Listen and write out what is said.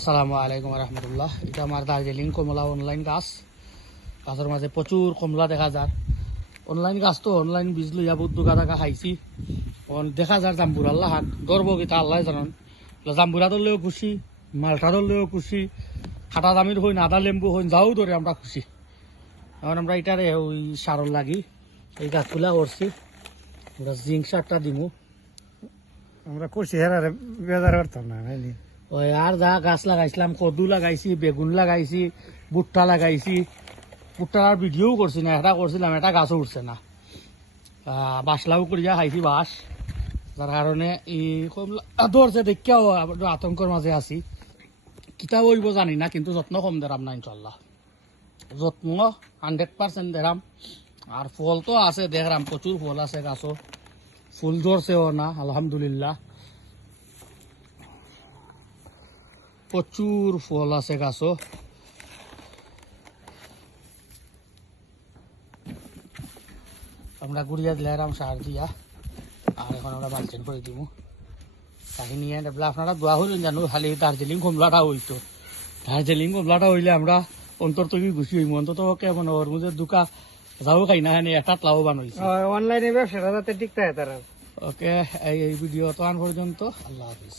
আসসালামু আলাইকুম রহমতুল্লাহ। এটা আমার দার্জিলিং কমলা অনলাইন গাছ। গাছের মাঝে প্রচুর কমলা দেখা যায়। অনলাইন গাছ তো অনলাইন বীজ লইয়া বহুত দুগা টাকা খাইছি। দেখা যায় জাম্বুর আল্লাহ হাত গর্ব গীতা আল্লাহ জানান। জাম্বুরা ধরলেও খুশি, মালটা ধরলেও খুশি, খাটা দামির হইন আদা লেম্বু হইন যাও ধরে আমরা খুশি। এখন আমরা এটারে ওই সারল লাগি এই গাছগুলা করছি। আমরা জিঙ্ক সারটা দিমু। আমরা খুশি হেরারে বেজার করতাম না নাইনি। ওই আর যা গাছ লাগাইছিলাম, কদু লাগাইছি, বেগুন লাগাইছি, ভুট্টা লাগাইছি। ভুট্টার ভিডিও করছি না, এটা করছিলাম, এটা গাছও উঠছে না। বাসলাও করিয়া খাইছি বাস, যার কারণে এই ধরছে দেখিয়াও আতঙ্কর মাঝে আছি। কিতাব হইব জানি না, কিন্তু যত্ন কম দেরাম না ইনশাল্লাহ। যত্ন 100% দেরাম। আর ফল তো আছে দেখরাম, প্রচুর ফল আছে গাছও, ফুল ধরছেও না আলহামদুলিল্লাহ। প্রচুর ফল আছে গাছও। আমরা গুড়িয়া দিলাম সার দিয়া, আর এখন আমরা বালচেন করে দিব তাকে নিয়ে। আপনারা দোয়া হইলেন জানো, খালি দার্জিলিং কমলাটা হইতো। দার্জিলিং কমলাটা হইলে আমরা অন্তর থেকে খুশি হইম। অন্তত কেমন ওর মধ্যে দুকা যাও খাই না, হানি একটা লাভবান হয়েছে। অনলাইনে ব্যবসাটা যাতে টিকতে তারা। ওকে, এই ভিডিও তো আন পর্যন্ত। আল্লাহ হাফিজ।